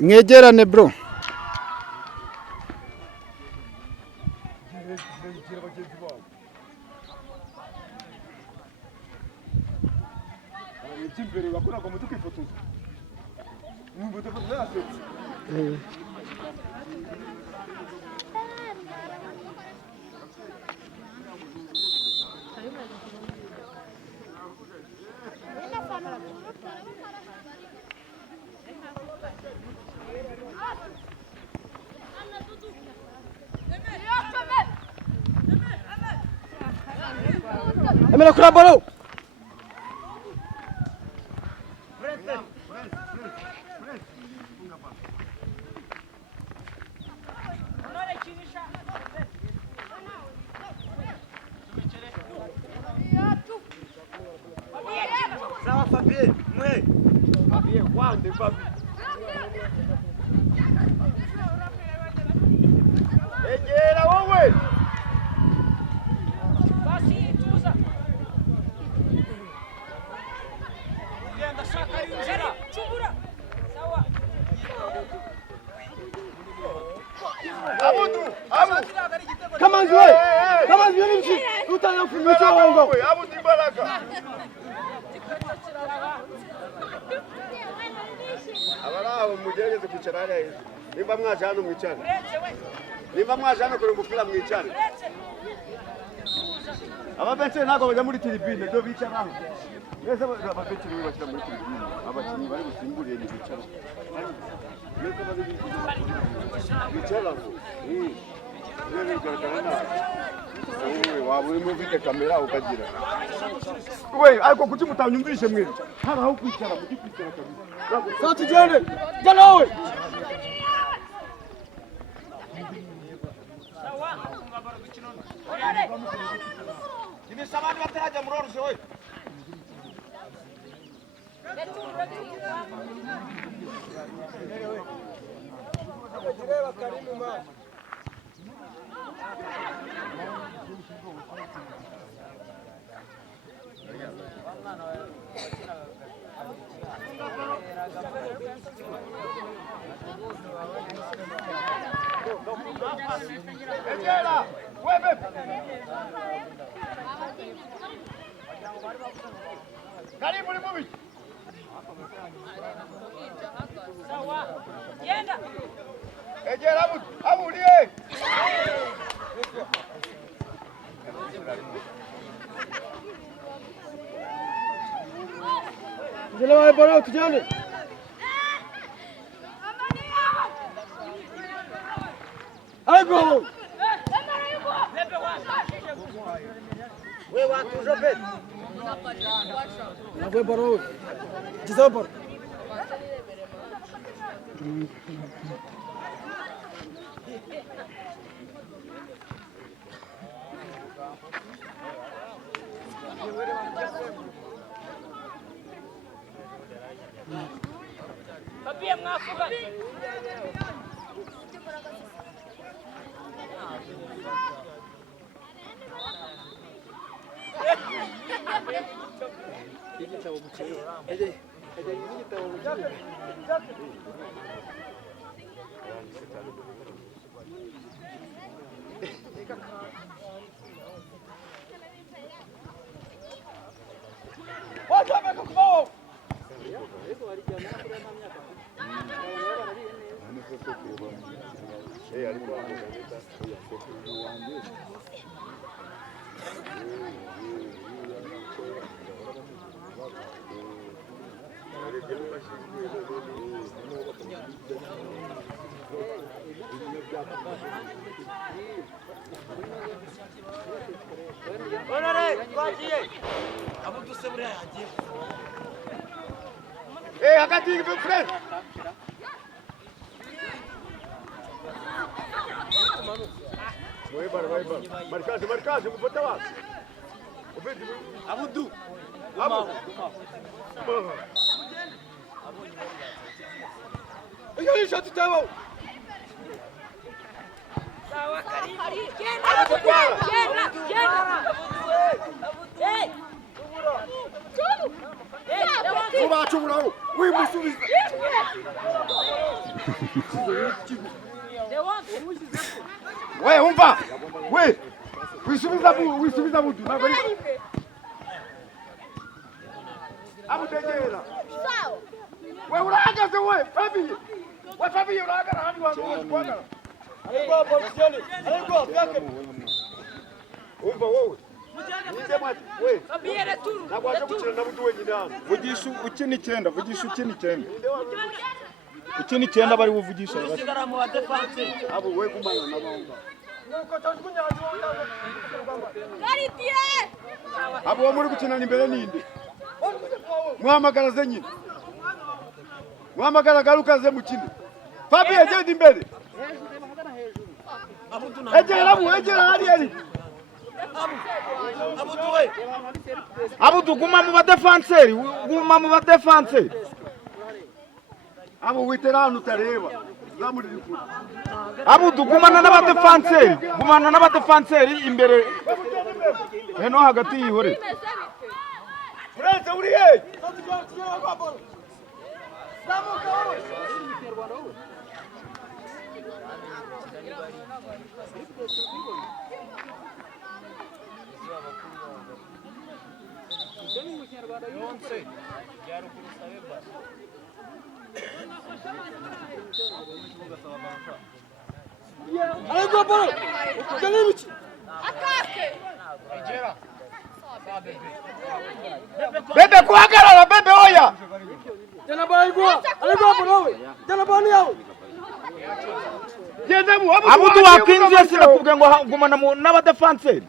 mwegerane bro. Imbere bakoraga mu tukifotoza. Numva tafotoza yasetse. Imena kura balo. Sawa Fabie, mwe. Fabie kwande Fabie. Egera wowe. Basi tuza. Genda shaka injira. Chubura. Sawa. Abudu. Come on boy. Come on yoni. Utanga kumicha wango. Abudu imbaraga. Abaraho mugerageze kwicara hariya heza. Nimba mwaje hano mwicare. Nimba mwaje hano kure umupira mwicare. Ababenche ntago bajya muri tribune do bicaraho. Mwese ababenche nibo bashyira muri tribune. Abakinnyi bari gusimburiye ni bicara. Mwese bari bicara. Yewe bigaragara nabi. Waba urimo ufite kamera ukagira. We ariko kuki mutanyumvishe mwe? Habaho kwicara mu gikwicara kabisa. Sasa tujane. Jana wewe. Sawa. Ngabara gukino. Ni samani bataraje murorushe we. Kireba karimu ma. Egera, wewe. Karibu ni mubi. Sawa. Yenda. Egera abulie. Jela wae bora tujane. Aigo. Wewe watu jobe. Na bora. Jizabor. Fabie mwafuga. Igitabo mukiro. Ege igitabo mukiro. Wacha mekubao. Hagati y'ibifure. Marcaje, mufata wapi? Abudu. Iyo ishati tawo. Sawa karibu. Chubura. wimusubiza we umva we wisubiza budu nabari amutegera we urahagaze we Fabi urahagaze handi wangora Alikuwa polisieni, alikuwa vyake. umva wowe ninde mati we Fabie returu. nagwaje gukina na budu wenyine hano vugisha ukina 9 vugisha ukina 9 ukina 9 bari buvugisha Sigaramu wa defense. abo we kumana nabanga abo muri gukina imbere ninde muhamagara ze nyine muhamagara garukaze mukine Fabi agenda imbere egera hari Abudu guma mu badefenseri guma mu badefenseri abo witerano utareba zamuri rikuru Abudu gumana n'abadefenseri imbere heno hagati yihore Uretse uri he Alikuwa bora. Kanibichi. Bebe kuhagarara bebe oya Jana bora alikuwa bora wewe. Jana bora yao. Yezemu Abudu wakinze sinakubwe ngo gumana n'abadefenseri